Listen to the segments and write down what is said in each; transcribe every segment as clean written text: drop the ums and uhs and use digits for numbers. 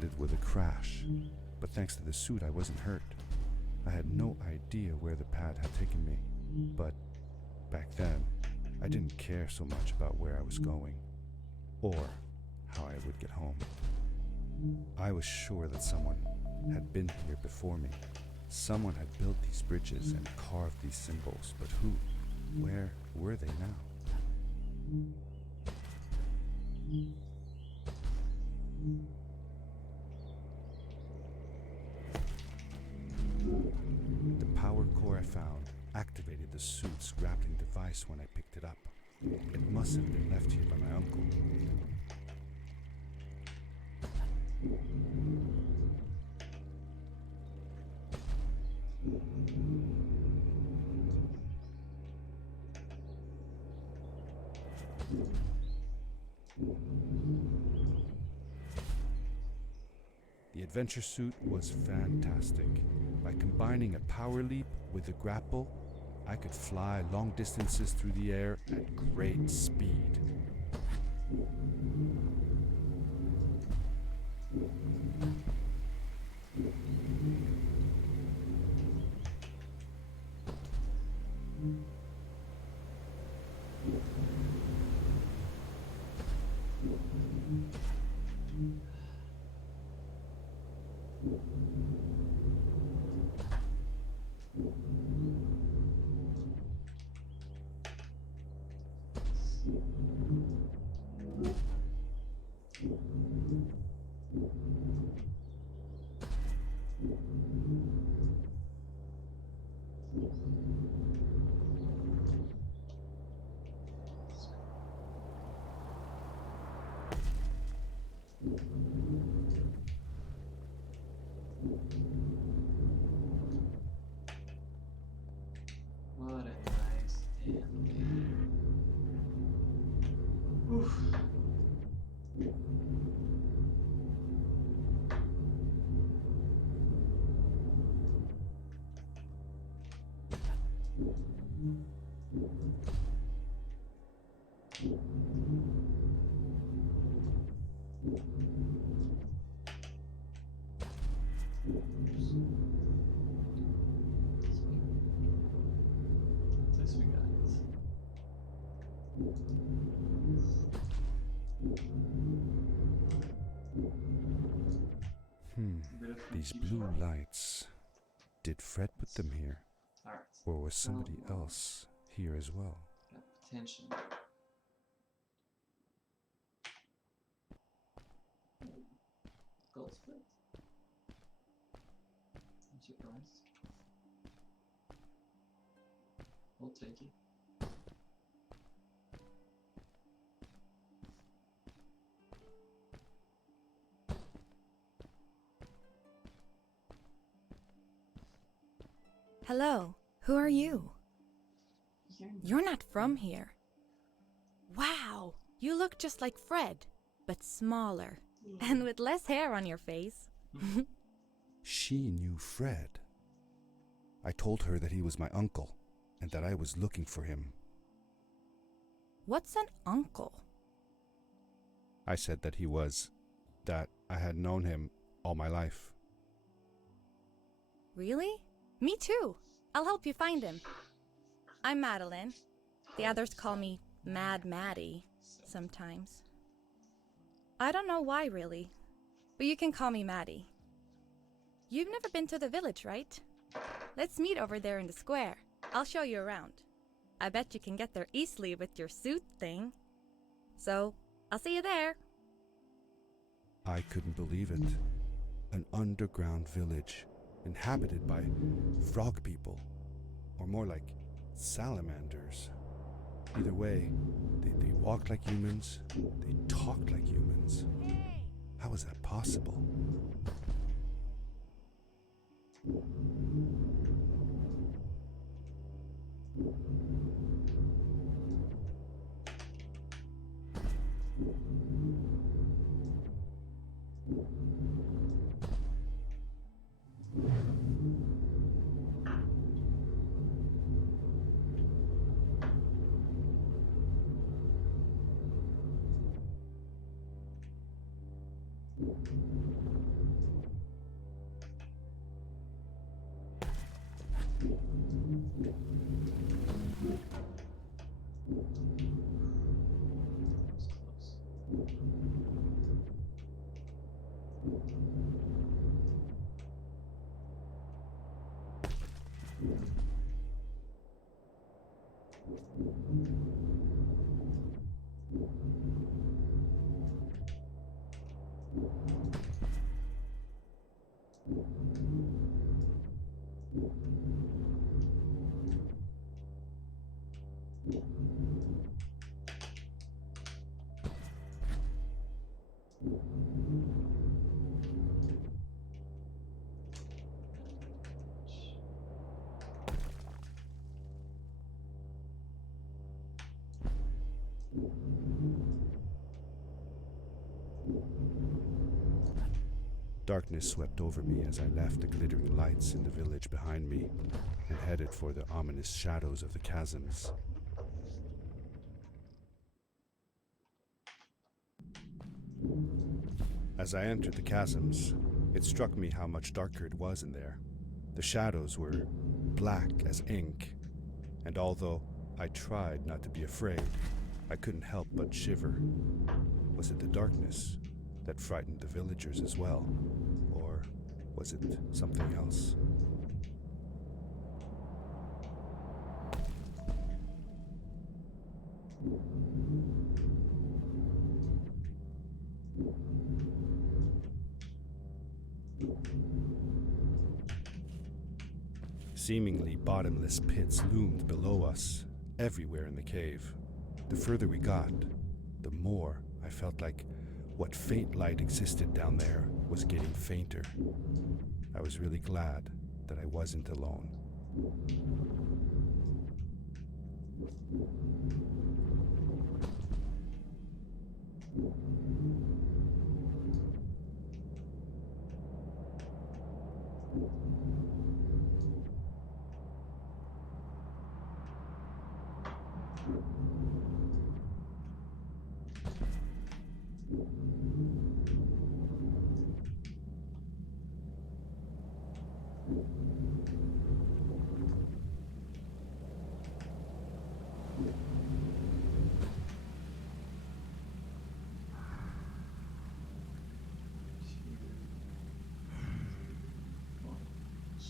ended with a crash, but thanks to the suit I wasn't hurt. I had no idea where the pad had taken me, but back then, I didn't care so much about where I was going, or how I would get home. I was sure that someone had been here before me. Someone had built these bridges and carved these symbols, but who? Where were they now? The power core I found activated the suit's grappling device when I picked it up. It must have been left here by my uncle. The adventure suit was fantastic. By combining a power leap with a grapple, I could fly long distances through the air at great speed. What a nice damn game. Oof. This we got. These blue lights. Did Fred put them here? Alright. Or was somebody else here as well? Got potential. Gold split. I'm surprised. We'll take it. Hello, who are you? You're not from here. Wow, you look just like Fred, but smaller, and with less hair on your face. She knew Fred. I told her that he was my uncle, and that I was looking for him. What's an uncle? I said that I had known him all my life. Really? Me too. I'll help you find him. I'm Madeline. The others call me Mad Maddie sometimes. I don't know why really, but you can call me Maddie. You've never been to the village, right? Let's meet over there in the square. I'll show you around. I bet you can get there easily with your suit thing. So, I'll see you there. I couldn't believe it. An underground village, inhabited by frog people, or more like salamanders. Either way, they walked like humans, they talked like humans. Hey! How is that possible? It's close. Darkness swept over me as I left the glittering lights in the village behind me and headed for the ominous shadows of the chasms. As I entered the chasms, it struck me how much darker it was in there. The shadows were black as ink, and although I tried not to be afraid, I couldn't help but shiver. Was it the darkness that frightened the villagers as well? Or was it something else? Seemingly bottomless pits loomed below us, everywhere in the cave. The further we got, the more I felt like what faint light existed down there was getting fainter. I was really glad that I wasn't alone.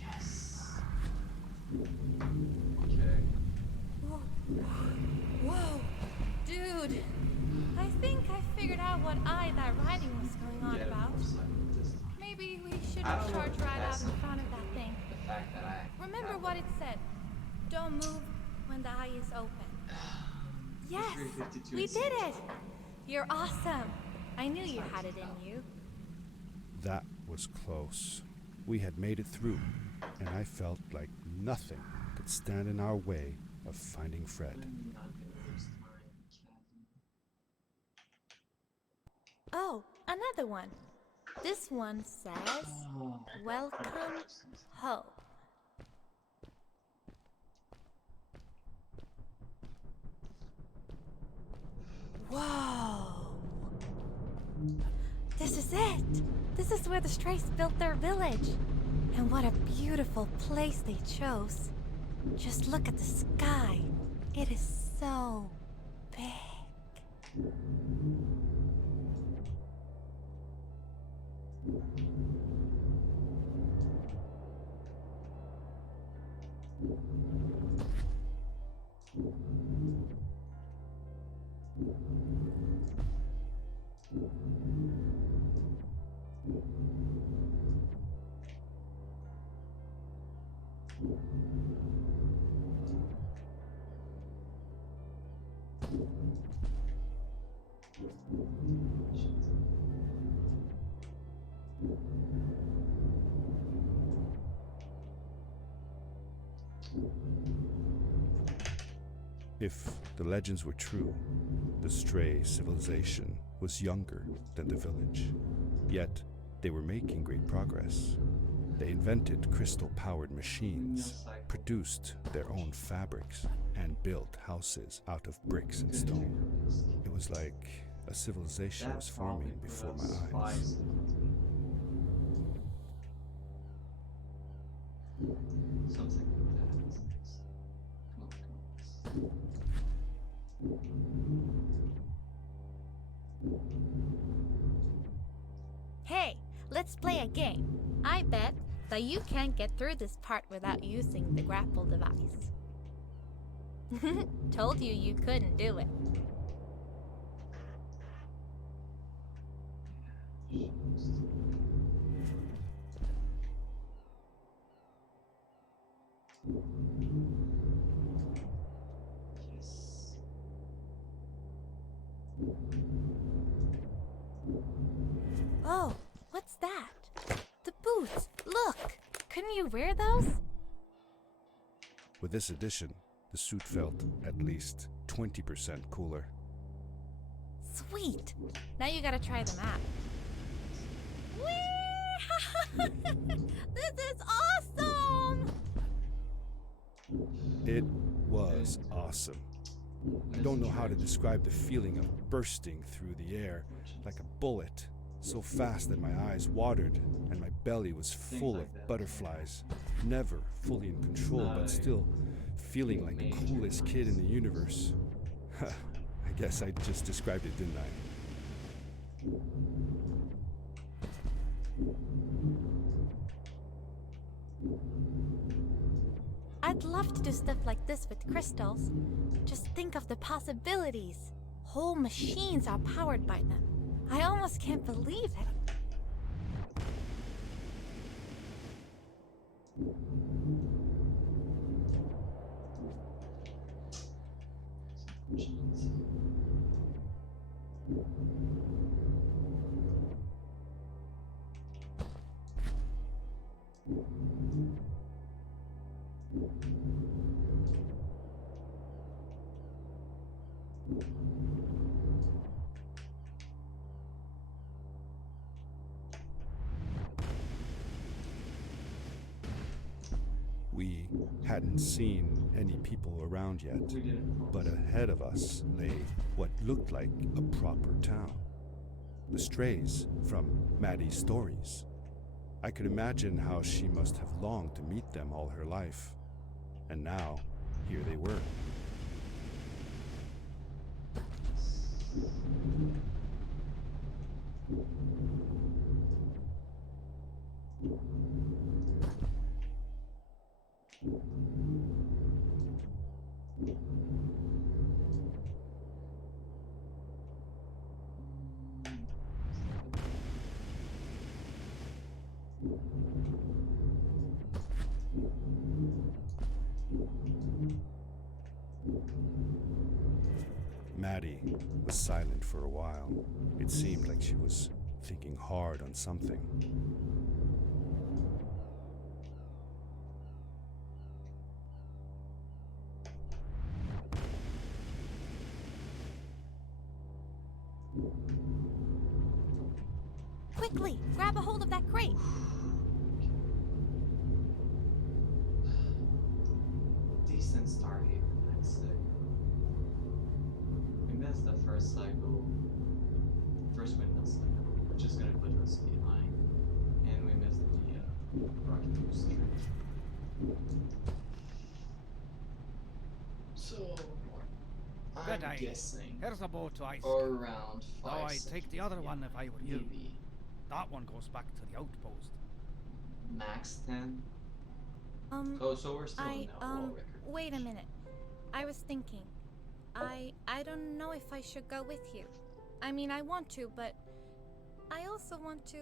Yes. Okay. Whoa, dude. I think I figured out what that writing was going on Get it about. more silent this time. Maybe we should I don't know charge if right out that's in front of that thing. The fact that I Remember what it said. Don't move when the eye is open. Yes, 352 we is did so it. You're awesome. I knew you had it in you. That was close. We had made it through, and I felt like nothing could stand in our way of finding Fred. I'm not gonna lose mine, Catherine. Oh, another one. This one says, Oh, Welcome home. Whoa! This is it! This is where the Strays built their village. And what a beautiful place they chose. Just look at the sky. It is so big. If the legends were true, the Stray civilization was younger than the village. Yet, they were making great progress. They invented crystal-powered machines, produced their own fabrics, and built houses out of bricks and stone. It was like a civilization was forming before my eyes. Something like that. Hey, let's play a game. I bet that you can't get through this part without using the grapple device. Told you you couldn't do it. Yes. Oh, what's that? The boots! Look! Couldn't you wear those? With this addition, the suit felt at least 20% cooler. Sweet! Now you gotta try them out. Whee! This is awesome! It was awesome. I don't know how to describe the feeling of bursting through the air like a bullet, so fast that my eyes watered and my belly was full of butterflies. Never fully in control, but still feeling like the coolest kid in the universe. I guess I just described it, didn't I? I'd love to do stuff like this with crystals. Just think of the possibilities. Whole machines are powered by them. I almost can't believe it. We hadn't seen any people around yet, We didn't. but ahead of us lay what looked like a proper town. The strays from Maddie's stories. I could imagine how she must have longed to meet them all her life. And now, here they were. Maddie was silent for a while. It seemed like she was thinking hard on something. Quickly, grab a hold of that crate. Decent start here, I'd say. We missed the first cycle, first windmill cycle, which is gonna put us behind, and we missed the rocket booster. So, Good I'm eye. guessing Here's a boat to ice. around Though 5 I'd take the seconds, other one if I were you. maybe That one goes back to the outpost. max 10. So we're still in the world record. Wait a minute. I was thinking. I don't know if I should go with you. I mean, I want to, but I also want to,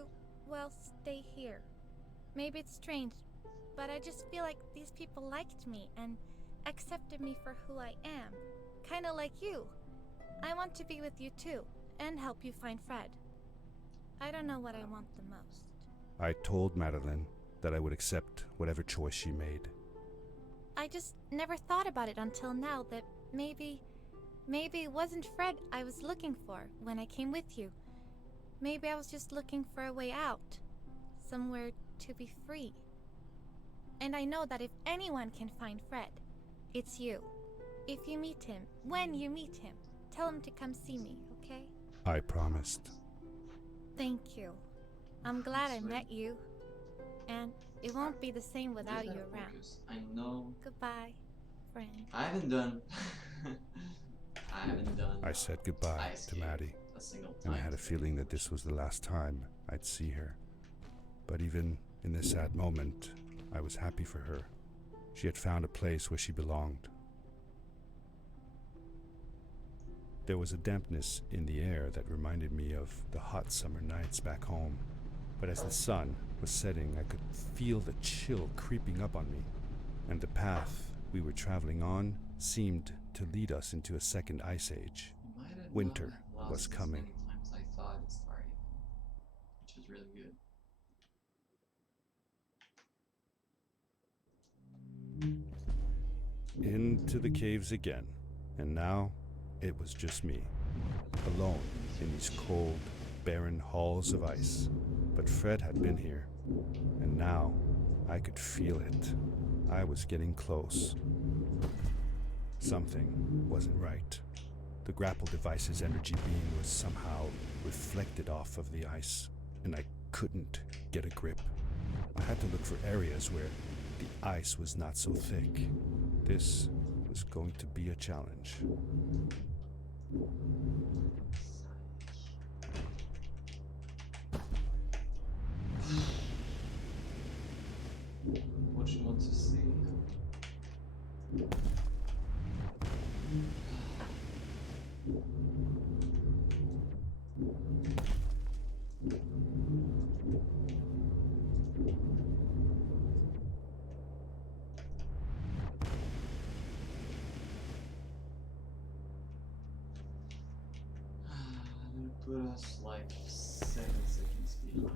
well, stay here. Maybe it's strange, but I just feel like these people liked me and accepted me for who I am. Kinda like you. I want to be with you too, and help you find Fred. I don't know what I want the most. I told Madeline that I would accept whatever choice she made. I just never thought about it until now that maybe it wasn't Fred I was looking for when I came with you. Maybe I was just looking for a way out. Somewhere to be free. And I know that if anyone can find Fred, it's you. If you meet him, when you meet him, tell him to come see me, okay? I promised. Thank you. I'm glad I Sweet. met you. And it won't be the same without you Just gotta around. focus. I know Goodbye. friend. I haven't done. I haven't done. I said goodbye ice to skate Maddie, a single time. and I had a feeling that this was the last time I'd see her. But even in this sad moment, I was happy for her. She had found a place where she belonged. There was a dampness in the air that reminded me of the hot summer nights back home. But as the sun was setting, I could feel the chill creeping up on me, and the path we were traveling on seemed to lead us into a second ice age. You might have Winter not was lost as coming. many times as I thought at the start, which is really good. Into the caves again, and now it was just me, alone in these cold, barren halls of ice. But Fred had been here, and now I could feel it. I was getting close. Something wasn't right. The grapple device's energy beam was somehow reflected off of the ice, and I couldn't get a grip. I had to look for areas where the ice was not so thick. This was going to be a challenge. What you want to see? I'm gonna put us like 7 seconds speed.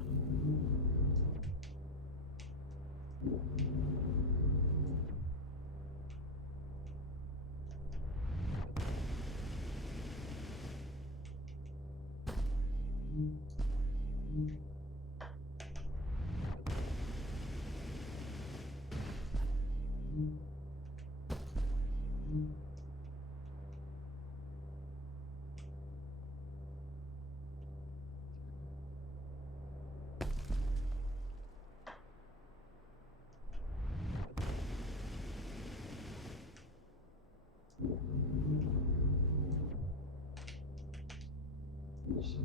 Shit.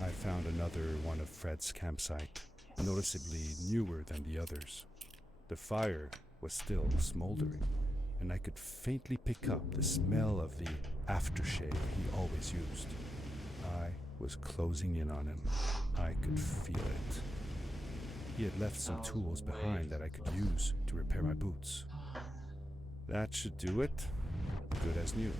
I found another one of Fred's campsite, noticeably newer than the others. The fire was still smoldering, and I could faintly pick up the smell of the aftershave he always used. I was closing in on him. I could feel it. He had left some tools behind that I could use to repair my boots. That should do it. Good as new.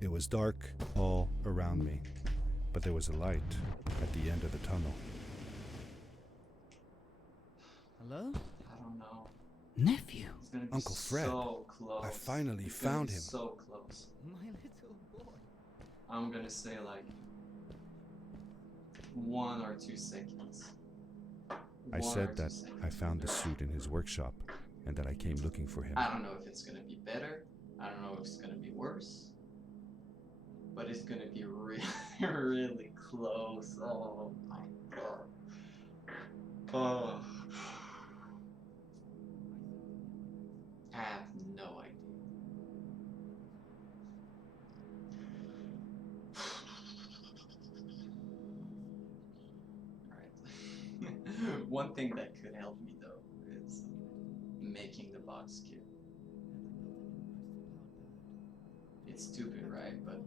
It was dark all around me, but there was a light at the end of the tunnel. Hello? I don't know. Nephew? It's gonna be Uncle Fred, so close. I finally It's gonna found be him. So close. My little boy. I'm gonna say like 1 or 2 seconds. I 1 or said 2 that seconds. I found the suit in his workshop and that I came looking for him. I don't know if it's gonna be better. I don't know if it's gonna be worse. But it's gonna be really, really close. Oh my god. Oh. I have no idea. Alright. One thing that could help me though is making the box kit. It's stupid, right? But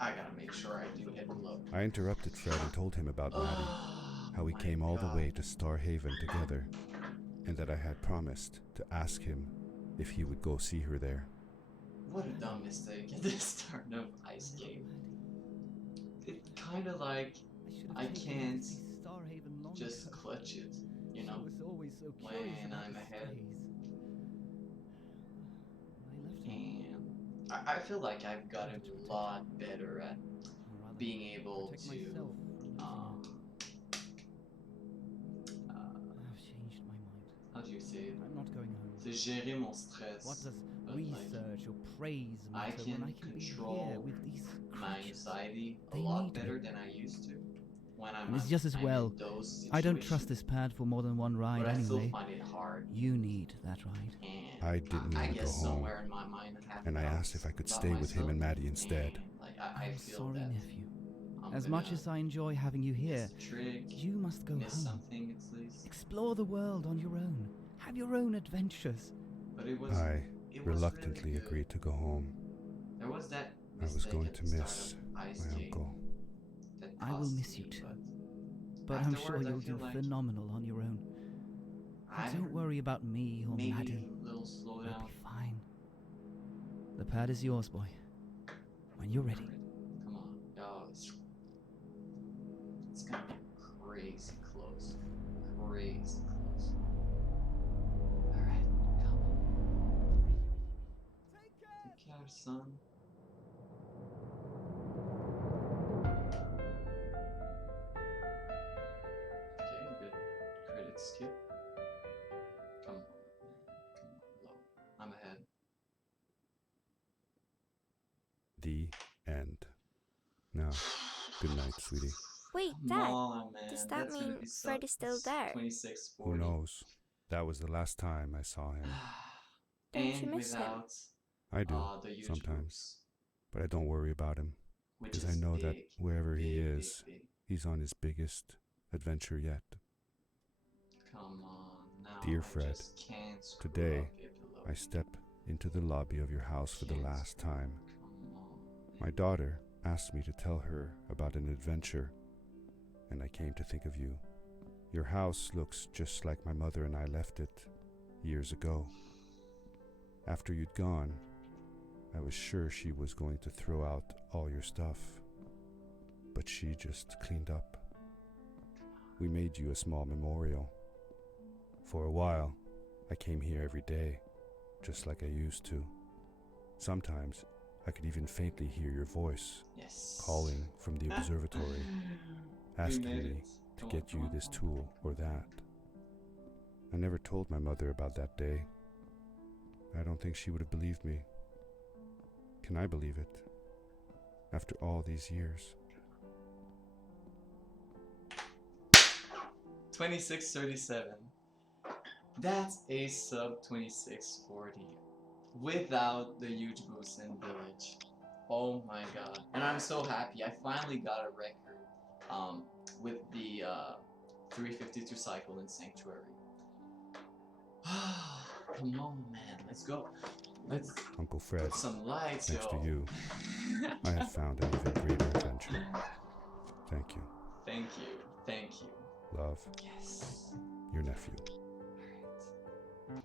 I gotta make sure I do hit the low. I interrupted Fred and told him about Maddie, how we my came all the God. way to Starhaven together, and that I had promised to ask him if he would go see her there. What a dumb mistake at the start of Ice Game. It's kinda like I can't just clutch it, you know, when I'm ahead. And I feel like I've gotten a lot better at being able to I've changed my mind. how do you say it? I'm not going home. To gérer mon stress. What does but, like, research or praise I matter when can I can be here control with these my creatures? anxiety a They lot need me. better than I used to. When And it's just as I'm well. in those I don't trust situations, this pad for more than one ride but I still anyway. find it hard. You need that ride. And I didn't I want to go guess home, somewhere in my mind I have and I doubts asked if I could about stay with him myself, and Maddie instead. and, like, I I'm feel sorry, that nephew. I'm As much gonna as I enjoy having you here, miss a trick, you must go miss home. something at least. Explore the world on your own. Have your own adventures. But it was I it was reluctantly really good. agreed to go home. There was that I was mistake going at to the start miss of my Ice Game uncle. that I will cost miss you me, too. but But I'm sure afterwards I you'll feel do like phenomenal on your own. I Don't worry about me or maybe Maddie. a little You'll slowdown. be fine. The pad is yours, boy. When you're ready. Come on, oh, it's gonna be crazy close, crazy close. All right, come on. Take care, son. Okay, good. Credit skip. Come on, come on, low. I'm ahead. The end. Now, good night, sweetie. Wait, Come Dad. on, man. does that That's gonna mean be Fred is still there? 2640. Who knows? That was the last time I saw him. Don't and you miss him? without I do, the huge sometimes. groups, but I don't worry about him, which because I is know that big, wherever he big, is, big, big. he's on his biggest adventure yet. Come on now. Dear I Fred, just can't screw today, up your pillow. I step into the lobby of your house for the last time. Come on. My daughter asked me to tell her about an adventure, and I came to think of you. Your house looks just like my mother and I left it years ago. After you'd gone, I was sure she was going to throw out all your stuff, but she just cleaned up. We made you a small memorial. For a while, I came here every day, just like I used to. Sometimes I could even faintly hear your voice Yes. calling from the observatory, We asking made me it. to Come get on, you come this on. tool or that. I never told my mother about that day. I don't think she would have believed me. Can I believe it? After all these years. 2637. That's a sub 2640 without the huge boost in village. Oh my god. And I'm so happy. I finally got a record with the 352 cycle in Sanctuary. Come on, man. Let's go. Let's Uncle Fred, put some lights, thanks to yo. you, I have found an even greater adventure. Thank you. Thank you. Thank you. Love, Yes. your nephew. Alright.